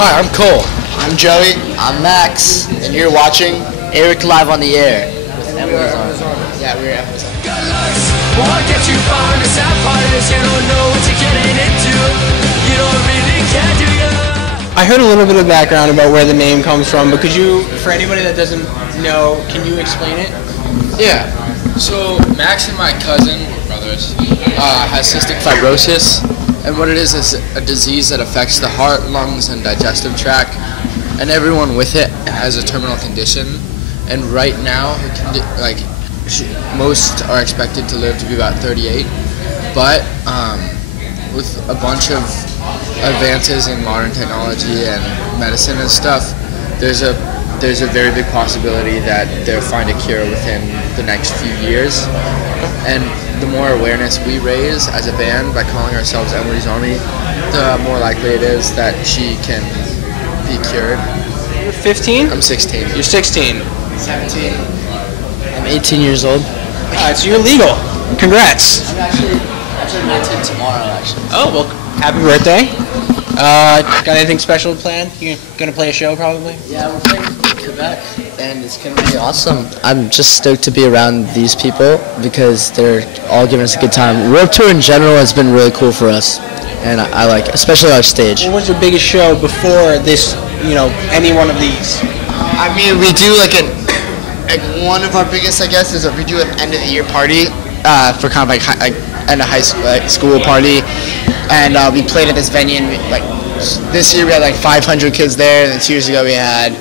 Hi, I'm Cole. I'm Joey. I'm Max. And you're watching Eric Live on the Air. Yeah, we're Amazon. Good looks won't get you far. The sad part is you don't know what you're getting into. You don't really care, do you? I heard a little bit of background about where the name comes from, but could you, for anybody that doesn't know, can you explain it? Yeah. So Max and my cousin, brothers, has cystic fibrosis, and what it is a disease that affects the heart, lungs, and digestive tract, and everyone with it has a terminal condition. And right now, most are expected to live to be about 38, but with a bunch of advances in modern technology and medicine and stuff, there's a very big possibility that they'll find a cure within the next few years. And the more awareness we raise as a band by calling ourselves Emery's Army, the more likely it is that she can be cured. You're 15? I'm 16. You're 16. 17. I'm 18 years old. Alright, so you're legal. Congrats. I'm actually 19 tomorrow, actually. Oh, well, happy birthday. Got anything special planned? You gonna play a show probably? Yeah, we're playing Quebec, and it's gonna be awesome. I'm just stoked to be around these people because they're all giving us a good time. Warped Tour in general has been really cool for us, and I like, especially our stage. What was your biggest show before this, any one of these? I mean, we do like one of our biggest, I guess, is we do an end of the year party for kind of like end of high school party, and we played at this venue. And this year we had like 500 kids there, and then 2 years ago we had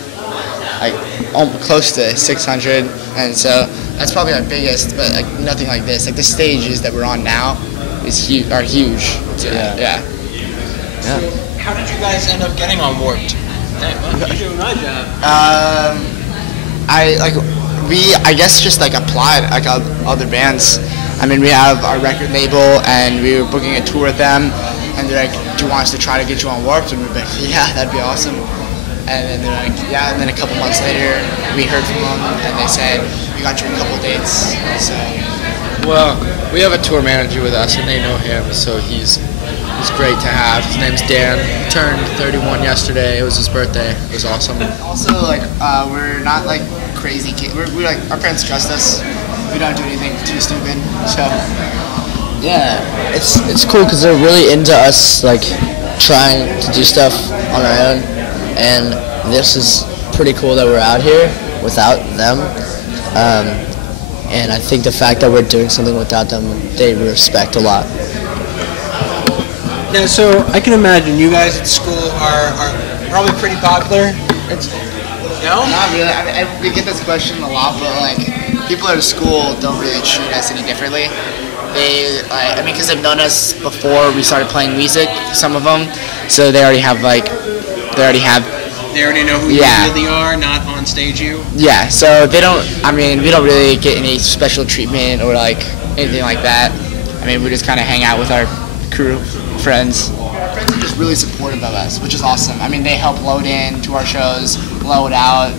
like close to 600, and so that's probably our biggest. But like nothing like this. Like the stages that we're on now are huge. So, yeah. So how did you guys end up getting on Warped? You're doing my job. I guess just like applied like other bands. I mean, we have our record label, and we were booking a tour with them, and they're like, "Do you want us to try to get you on Warped?" And we're like, "Yeah, that'd be awesome." And then they're like, "Yeah." And then a couple months later, we heard from them, and they said, "We got you a couple dates." So, Well, we have a tour manager with us, and they know him, so he's great to have. His name's Dan. He turned 31 yesterday. It was his birthday. It was awesome. also, we're not like crazy kids. We're like, our parents trust us. We don't do anything too stupid. So, Yeah, it's cool because they're really into us like trying to do stuff on our own, and this is pretty cool that we're out here without them. And I think the fact that we're doing something without them, they respect a lot. Yeah, so I can imagine you guys at school are probably pretty popular. No? not really. I mean, we get this question a lot, but like people at school don't really treat us any differently. They, because they've known us before we started playing music. Some of them, so they already know who you really are, not on stage you. Yeah, so they don't. I mean, we don't really get any special treatment or like anything like that. I mean, we just kind of hang out with our crew, friends. Our friends are just really supportive of us, which is awesome. I mean, they help load in to our shows, load out.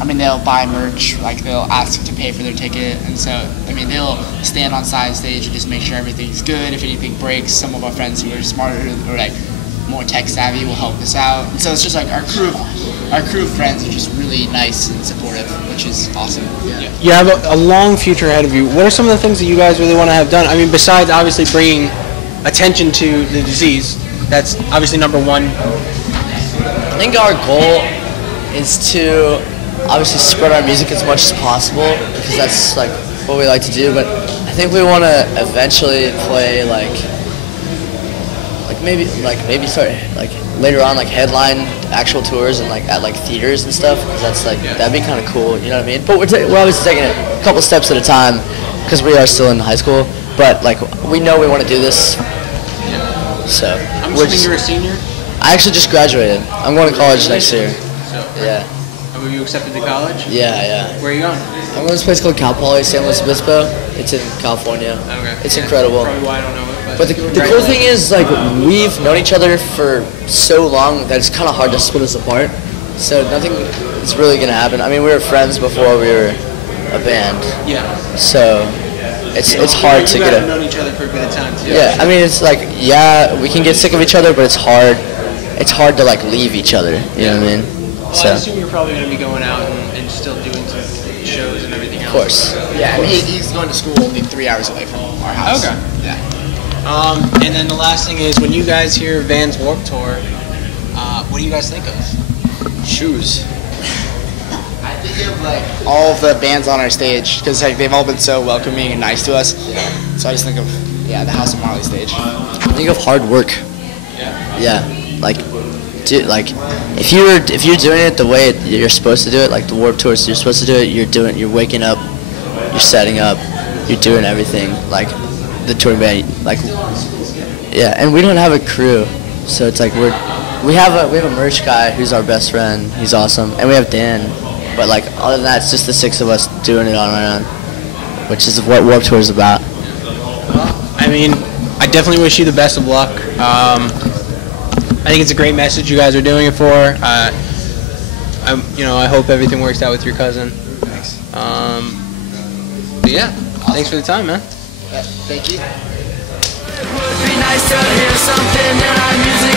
I mean, they'll buy merch, like they'll ask to pay for their ticket, and so, I mean, they'll stand on side stage and just make sure everything's good. If anything breaks, some of our friends who are smarter or like more tech savvy will help us out. And so it's just like our crew of friends are just really nice and supportive, which is awesome. Yeah. You have a long future ahead of you. What are some of the things that you guys really want to have done? I mean, besides obviously bringing attention to the disease, that's obviously number one. I think our goal is to obviously spread our music as much as possible because that's like what we like to do. But I think we want to eventually play maybe start like later on like headline actual tours and like at like theaters and stuff because that's like that'd be kind of cool. You know what I mean? But we're obviously taking it a couple steps at a time because we are still in high school. But like we know we want to do this. So I'm assuming you're a senior? I actually just graduated. I'm going to college next year. So, yeah. Were you accepted to college? Yeah. Where are you going? I'm going to this place called Cal Poly San Luis Obispo. It's in California. Okay. It's incredible. Probably why I don't know it. But the cool thing is, like, we've known each other for so long that it's kind of hard to split us apart. So nothing is really going to happen. I mean, we were friends before we were a band. Yeah. So it's hard to get We've known each other for a bit of time, too. Yeah, I mean, it's like, we can get sick of each other, but it's hard it's hard to like leave each other. You know what I mean? Well, So I assume you're probably going to be going out and still doing some shows and everything else. of course. Yeah, I mean, he's going to school only 3 hours away from our house. Okay. Yeah. And then the last thing is, when you guys hear Van's Warped Tour, what do you guys think of? Shoes. I think of like all of the bands on our stage because like they've all been so welcoming and nice to us. So I just think of the House of Marley stage. Think of hard work. Yeah. Like, dude, like if you're doing it the way you're supposed to do it, like the Warped Tour, you're supposed to do it. You're waking up, you're setting up, you're doing everything. Like the touring band, like and we don't have a crew, so it's like we have a merch guy who's our best friend. He's awesome, and we have Dan. But like other than that, it's just the 6 of us doing it on our own, which is what Warped Tour is about. I mean, I definitely wish you the best of luck. I think it's a great message you guys are doing it for. I hope everything works out with your cousin. Thanks. But yeah, thanks for the time, man. Thank you. It would be nice to hear something in our music.